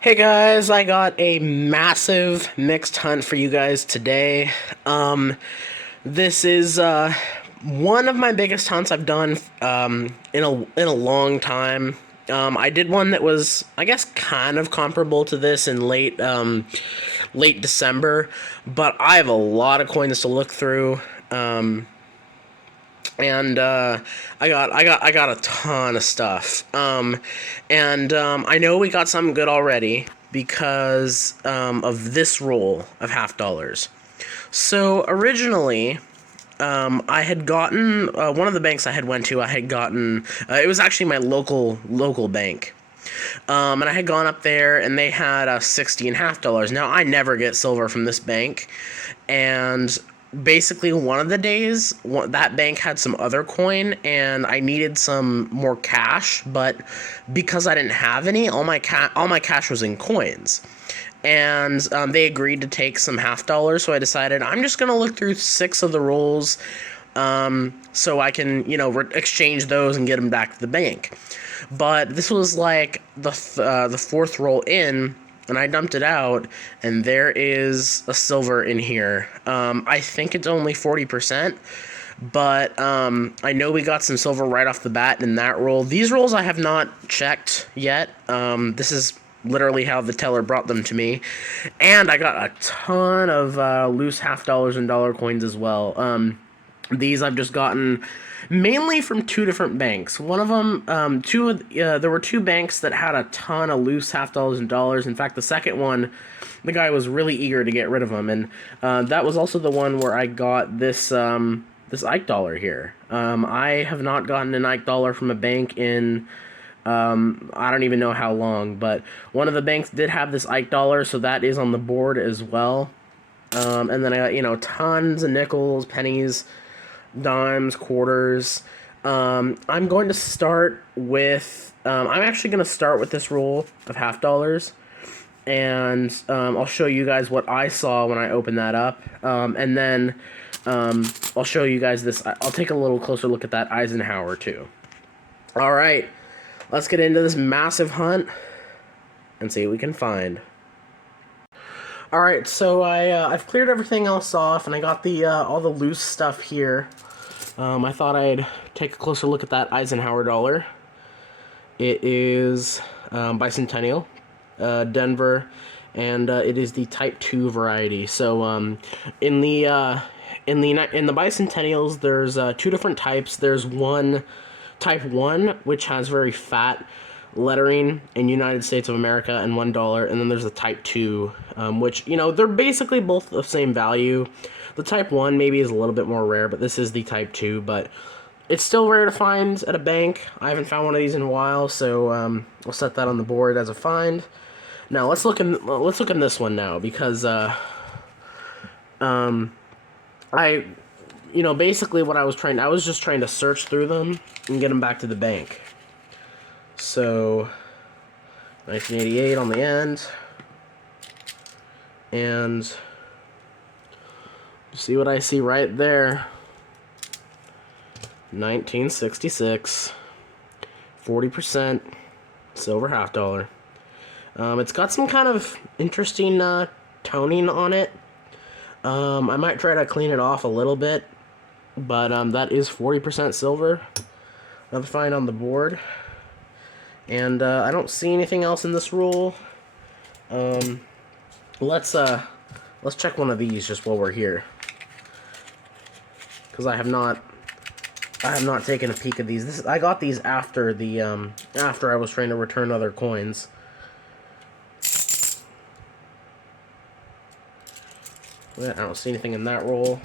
Hey guys, I got a massive mixed hunt for you guys today. This is one of my biggest hunts I've done in a long time. I did one that was, I guess, kind of comparable to this in late December, but I have a lot of coins to look through. And I got a ton of stuff. I know we got something good already because of this roll of half dollars. So originally, I had gotten one of the banks I had went to. I had gotten it was actually my local bank. And I had gone up there, and they had 60 and half dollars. Now I never get silver from this bank, and basically one of the days that bank had some other coin, and I needed some more cash, but because I didn't have any, all my cash was in coins. And they agreed to take some half dollars, so I decided I'm just gonna look through six of the rolls, so I can exchange those and get them back to the bank. But this was like the fourth roll in, and I dumped it out, and there is a silver in here. I think it's only 40%, but I know we got some silver right off the bat in that roll. These rolls I have not checked yet. This is literally how the teller brought them to me, and I got a ton of loose half dollars and dollar coins as well. These I've just gotten mainly from two different banks. One of them, there were two banks that had a ton of loose half dollars and dollars. In fact, the second one, the guy was really eager to get rid of them, and that was also the one where I got this Ike dollar here. I have not gotten an Ike dollar from a bank in I don't even know how long, but one of the banks did have this Ike dollar, so that is on the board as well. And then I got, tons of nickels, pennies, dimes, quarters. I'm going to start with. I'm actually going to start with this roll of half dollars, and I'll show you guys what I saw when I opened that up, and then I'll show you guys this. I'll take a little closer look at that Eisenhower too. All right, let's get into this massive hunt and see what we can find. All right, so I've cleared everything else off, and I got the all the loose stuff here. I thought I'd take a closer look at that Eisenhower dollar. It is bicentennial, Denver, and it is the Type 2 variety. So in the bicentennials, there's two different types. There's one Type 1, which has very fat lettering in United States of America and $1, and then there's the Type 2, which, they're basically both the same value. The Type 1 maybe is a little bit more rare, but this is the Type 2, but it's still rare to find at a bank. I haven't found one of these in a while, so we'll set that on the board as a find. Now let's look in this one now, because basically what I was just trying to search through them and get them back to the bank. So 1988 on the end, and see what I see right there. 1966, 40% silver half dollar. It's got some kind of interesting toning on it. I might try to clean it off a little bit, but that is 40% silver. Another find on the board. And I don't see anything else in this roll. Let's check one of these just while we're here, because I have not taken a peek at these. I got these after after I was trying to return other coins. I don't see anything in that roll.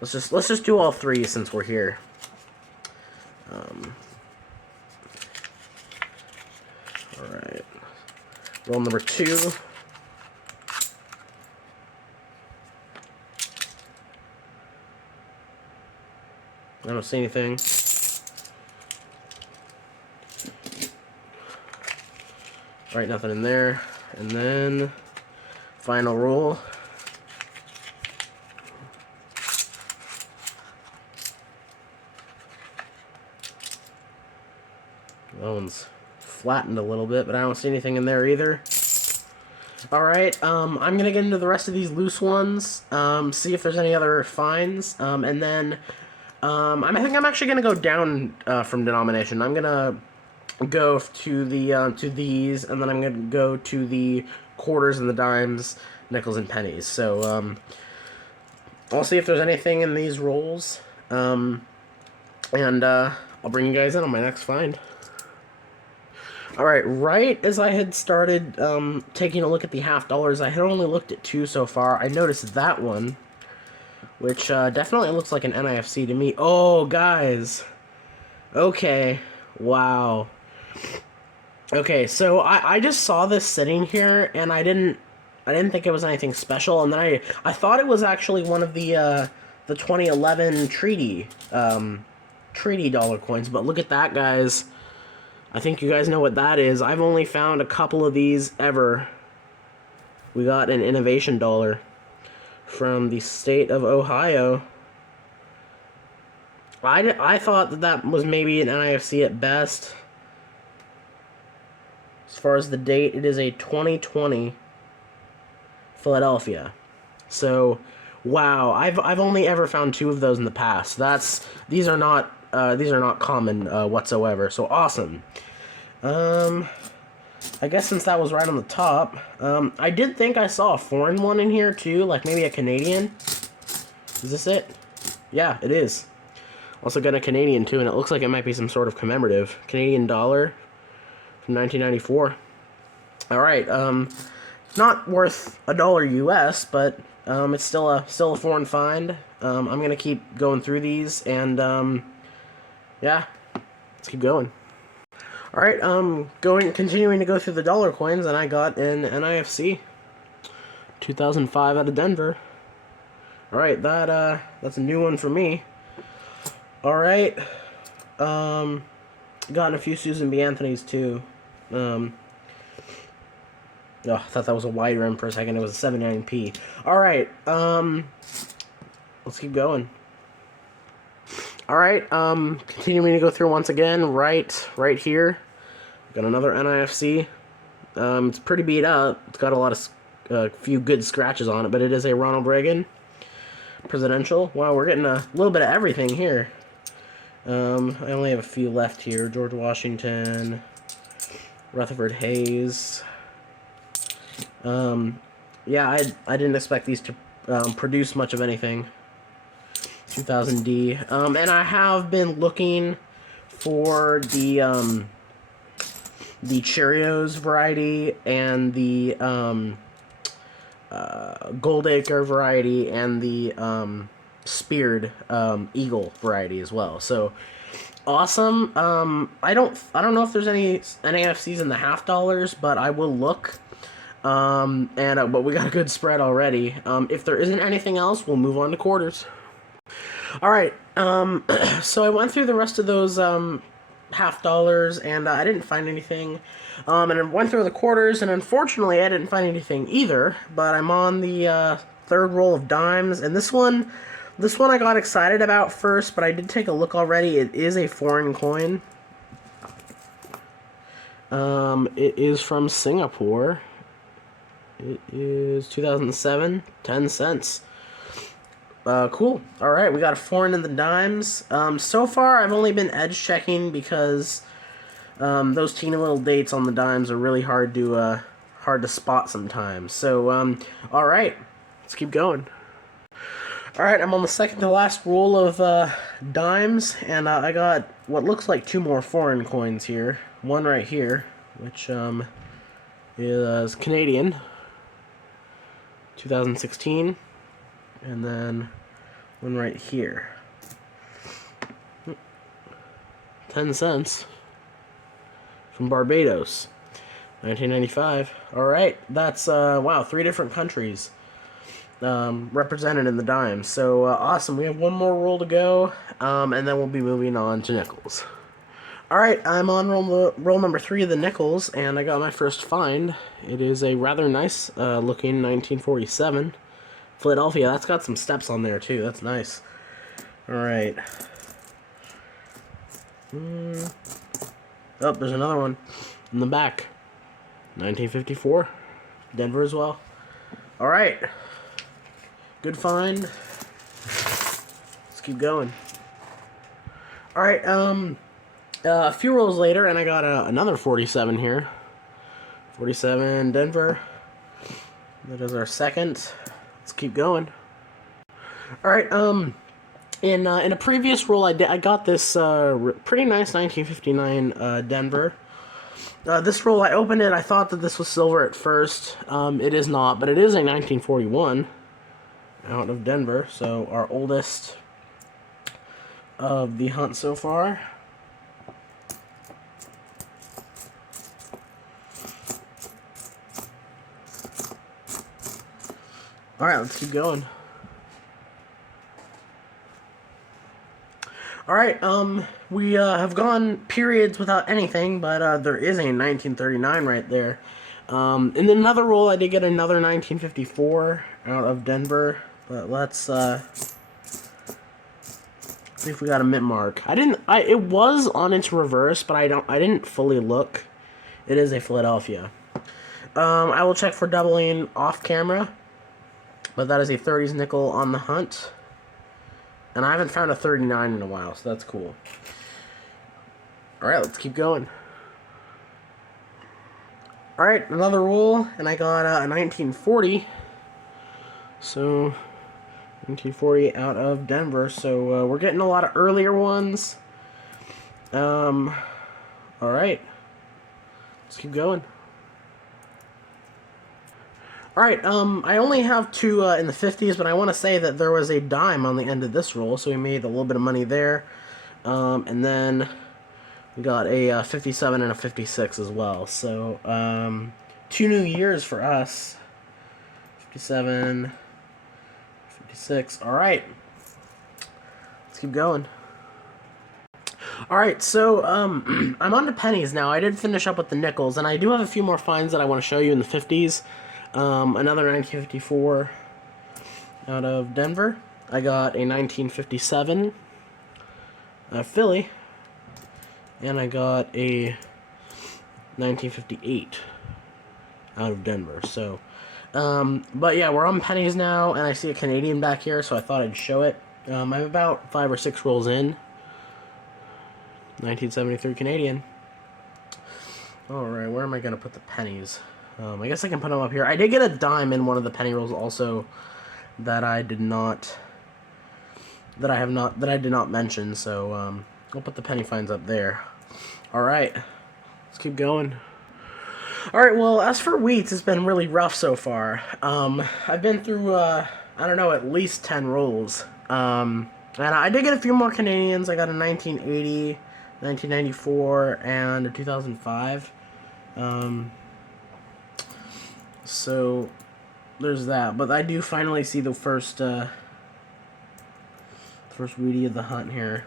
Let's just do all three since we're here. All right. Roll number 2. I don't see anything. All right, nothing in there. And then final roll. That one's flattened a little bit, but I don't see anything in there either. Alright, I'm gonna get into the rest of these loose ones, see if there's any other finds, and then, I think I'm actually gonna go down, from denomination. I'm gonna go to the, to these, and then I'm gonna go to the quarters and the dimes, nickels and pennies. So, I'll see if there's anything in these rolls, and, I'll bring you guys in on my next find. Alright, right as I had started taking a look at the half dollars, I had only looked at 2 so far. I noticed that one, which definitely looks like an NIFC to me. Oh, guys. Okay. Wow. Okay, so I just saw this sitting here, and I didn't think it was anything special, and then I thought it was actually one of the 2011 treaty dollar coins, but look at that, guys. I think you guys know what that is. I've only found a couple of these ever. We got an innovation dollar from the state of Ohio. I thought that was maybe an NIFC at best. As far as the date, it is a 2020 Philadelphia. So, wow, I've only ever found 2 of those in the past. These are not common whatsoever. So awesome. I guess since that was right on the top, I did think I saw a foreign one in here too, like maybe a Canadian. Is this it? Yeah, it is. Also got a Canadian too, and it looks like it might be some sort of commemorative Canadian dollar from 1994. All right, not worth $1 US, but it's still a foreign find. I'm gonna keep going through these, and yeah, let's keep going. All right, continuing to go through the dollar coins, and I got an NIFC 2005 out of Denver. All right, that's a new one for me. All right, gotten a few Susan B. Anthony's too. Oh, I thought that was a wide rim for a second. It was a 79p. All right, let's keep going. All right, continuing to go through once again, right here. Got another NIFC. It's pretty beat up. It's got a few good scratches on it, but it is a Ronald Reagan presidential. Wow, we're getting a little bit of everything here. I only have a few left here. George Washington, Rutherford Hayes. Yeah, I didn't expect these to produce much of anything. 2000D. And I have been looking for the Cheerios variety and the Goldacre variety and the Speared Eagle variety as well. So awesome. I don't know if there's any NAFCs in the half dollars, but I will look. But we got a good spread already. If there isn't anything else, we'll move on to quarters. All right, so I went through the rest of those half dollars, and I didn't find anything. And I went through the quarters, and unfortunately, I didn't find anything either. But I'm on the third roll of dimes, and this one I got excited about first, but I did take a look already. It is a foreign coin. It is from Singapore. It is 2007, 10 cents. Cool. Alright, we got a foreign in the dimes. So far, I've only been edge checking because those teeny little dates on the dimes are really hard to spot sometimes. So, alright, let's keep going. Alright, I'm on the second to last roll of dimes, and I got what looks like 2 more foreign coins here. One right here, which is Canadian, 2016, and then one right here, 10 cents, from Barbados, 1995. Alright, that's, wow, 3 different countries represented in the dimes. So, awesome. We have one more roll to go, and then we'll be moving on to nickels. Alright, I'm on roll number 3 of the nickels, and I got my first find. It is a rather nice looking 1947 Philadelphia. That's got some steps on there too. That's nice. Alright. Oh, there's another one. In the back, 1954, Denver as well. All right, good find. Let's keep going. All right, a few rolls later, and I got another 47 here. 47 Denver. That is our second. Let's keep going. All right, in a previous roll, I got this pretty nice 1959 Denver. This roll, I opened it. I thought that this was silver at first. It is not, but it is a 1941 out of Denver. So our oldest of the hunt so far. All right, let's keep going. All right, we have gone periods without anything, but there is a 1939 right there. In another roll, I did get another 1954 out of Denver, but let's see if we got a mint mark. It was on its reverse, but I didn't fully look. It is a Philadelphia. I will check for doubling off camera, but that is a 30s nickel on the hunt. And I haven't found a 39 in a while, so that's cool. Alright, let's keep going. Alright, another roll, and I got a 1940. So, 1940 out of Denver. So, we're getting a lot of earlier ones. Alright. Let's keep going. Alright, I only have two in the 50s, but I want to say that there was a dime on the end of this roll, so we made a little bit of money there. And then we got a 57 and a 56 as well. So, 2 new years for us. 57, 56. Alright. Let's keep going. Alright, so, I'm on to pennies now. I did finish up with the nickels, and I do have a few more finds that I want to show you in the 50s. Another 1954 out of Denver. I got a 1957 Philly, and I got a 1958 out of Denver. So, but yeah, we're on pennies now, and I see a Canadian back here, so I thought I'd show it. I'm about 5 or 6 rolls in. 1973 Canadian. Alright, where am I going to put the pennies? I guess I can put them up here. I did get a dime in one of the penny rolls also that I did not mention, so I'll put the penny finds up there. Alright, let's keep going. Alright, well, as for wheats, it's been really rough so far. I've been through, I don't know, at least 10 rolls. And I did get a few more Canadians. I got a 1980, 1994, and a 2005. So, there's that. But I do finally see the first wheatie of the hunt here.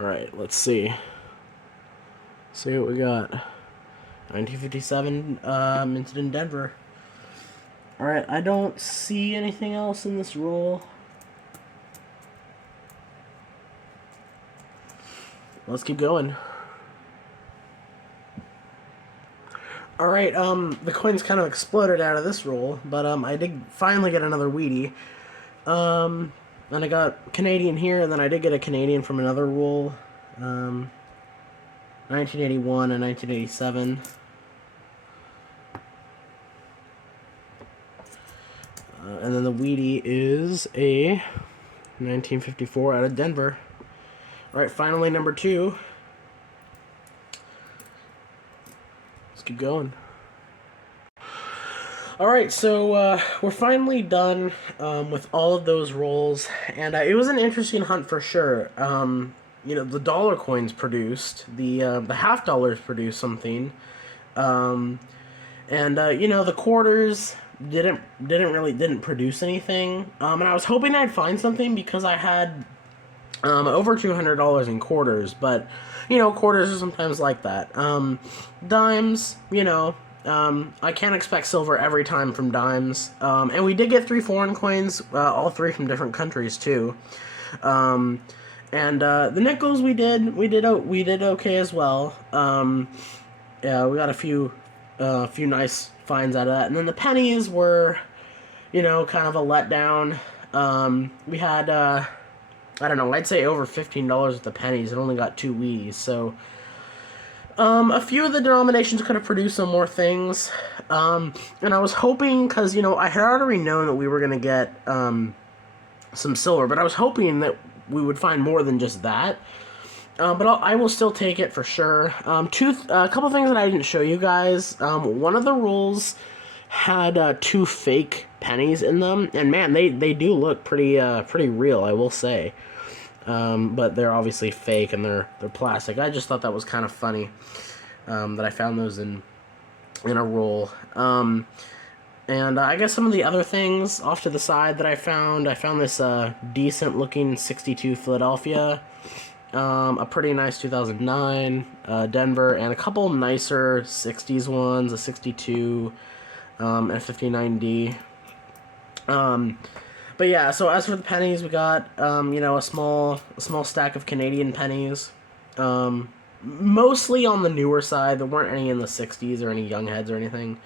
Alright, let's see. See what we got. 1957, minted in Denver. Alright, I don't see anything else in this roll. Let's keep going. Alright, the coins kind of exploded out of this roll, but I did finally get another wheatie. And I got Canadian here, and then I did get a Canadian from another roll. 1981 and 1987. And then the wheatie is a 1954 out of Denver. Alright, finally number 2. Let's keep going. Alright, so we're finally done with all of those rolls, and it was an interesting hunt for sure. You know, the dollar coins produced, the half dollars produced something, and you know, the quarters didn't produce anything. And I was hoping I'd find something because I had over $200 in quarters, but you know, quarters are sometimes like that. Dimes, you know, I can't expect silver every time from dimes. And we did get 3 foreign coins, all 3 from different countries too. And the nickels we did okay as well. Yeah, we got a few nice finds out of that, and then the pennies were, kind of a letdown. We had I don't know, I'd say over $15 with the pennies, and only got two Wheaties. So a few of the denominations could have produced some more things. And I was hoping, because I had already known that we were gonna get some silver, but I was hoping that we would find more than just that. But I will still take it for sure. A couple things that I didn't show you guys. One of the rolls had two fake pennies in them, and man, they do look pretty real, I will say. But they're obviously fake and they're plastic. I just thought that was kind of funny that I found those in a roll. And I guess some of the other things off to the side that I found this decent looking 62 Philadelphia, a pretty nice 2009 Denver, and a couple nicer 60s ones, a 62 and a 59D. But yeah, so as for the pennies, we got a small stack of Canadian pennies, mostly on the newer side. There weren't any in the 60s or any young heads or anything.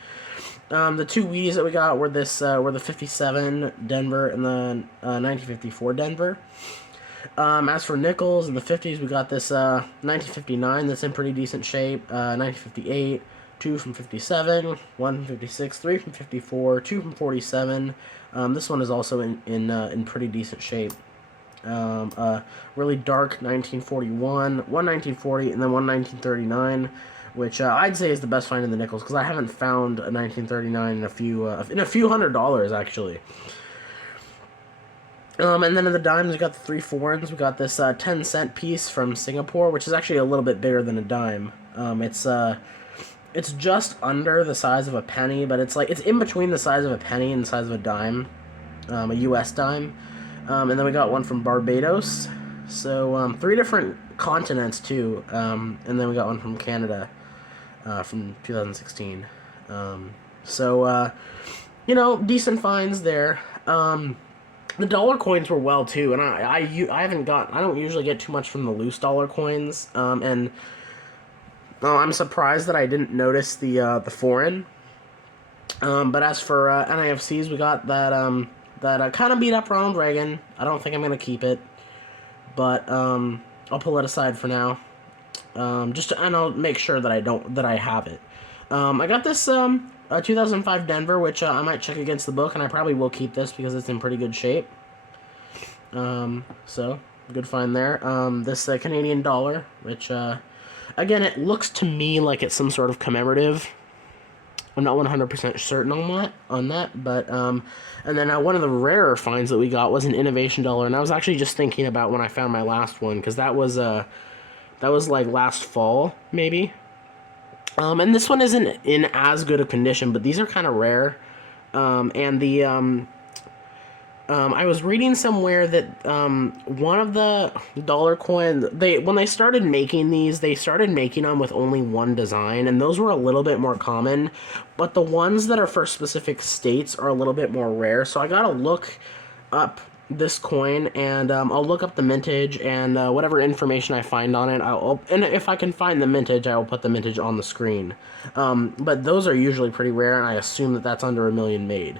The two Wii's that we got were the 57 Denver and the 1954 Denver. As for nickels in the 50s, we got this 1959 that's in pretty decent shape. 1958, two from 57, one from 56, three from 54, two from 47. This one is also in pretty decent shape. Really dark 1941, one 1940, and then one 1939. Which I'd say is the best find in the nickels, because I haven't found a 1939 in a few $100s actually. And then in the dimes, we got the 3 foreigns. We got this 10-cent piece from Singapore, which is actually a little bit bigger than a dime. It's just under the size of a penny, but it's in between the size of a penny and the size of a dime, a U.S. dime. And then we got one from Barbados. So 3 different continents too. And then we got one from Canada. From 2016. Decent finds there. The dollar coins were well too, and I don't usually get too much from the loose dollar coins. And I'm surprised that I didn't notice the foreign. But as for NIFCs, we got that kind of beat up Ronald Reagan. I don't think I'm gonna keep it, but I'll pull it aside for now. And I'll make sure that I have it. I got this 2005 Denver, which I might check against the book, and I probably will keep this because it's in pretty good shape. So good find there. This Canadian dollar, which again, it looks to me like it's some sort of commemorative. I'm not 100% certain on that, but and then one of the rarer finds that we got was an innovation dollar, and I was actually just thinking about when I found my last one, because that was like last fall, maybe. And this one isn't in as good a condition, but these are kind of rare. And I was reading somewhere that one of the dollar coins, when they started making these, they started making them with only one design, and those were a little bit more common. But the ones that are for specific states are a little bit more rare. So I gotta look up this coin, and I'll look up the mintage, and whatever information I find on it, and if I can find the mintage, I will put the mintage on the screen. But those are usually pretty rare, and I assume that that's under 1 million made.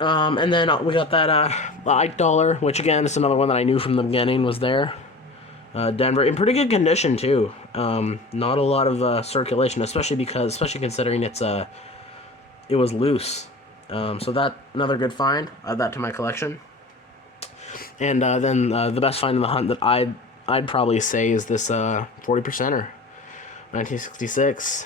And then we got that the Ike dollar, which again is another one that I knew from the beginning was there. Denver in pretty good condition too. Not a lot of circulation, especially considering it was loose. So that another good find. Add that to my collection. And then the best find in the hunt that I'd probably say is this 40%er, 1966.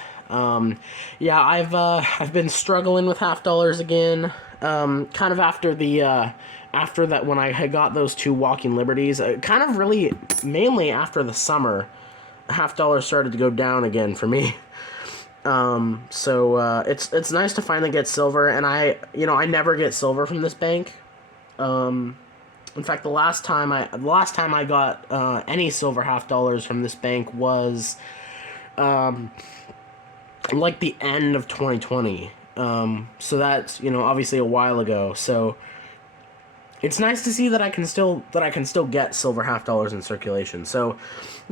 Yeah, I've been struggling with half dollars again. Kind of after that when I had got those 2 Walking Liberties, kind of really mainly after the summer, half dollars started to go down again for me. So it's nice to finally get silver, and I never get silver from this bank. In fact, the last time I got any silver half dollars from this bank was like the end of 2020. So that's obviously a while ago. So it's nice to see that I can still get silver half dollars in circulation. So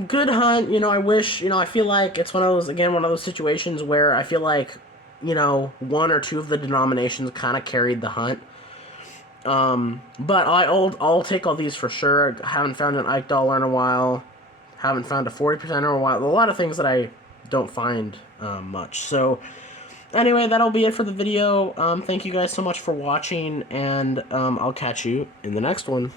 good hunt. I wish, I feel like it's one of those situations where I feel like, one or two of the denominations kind of carried the hunt. But I'll take all these for sure. I haven't found an Ike dollar in a while. Haven't found a 40% in a while. A lot of things that I don't find much. So anyway, that'll be it for the video. Thank you guys so much for watching, and I'll catch you in the next one.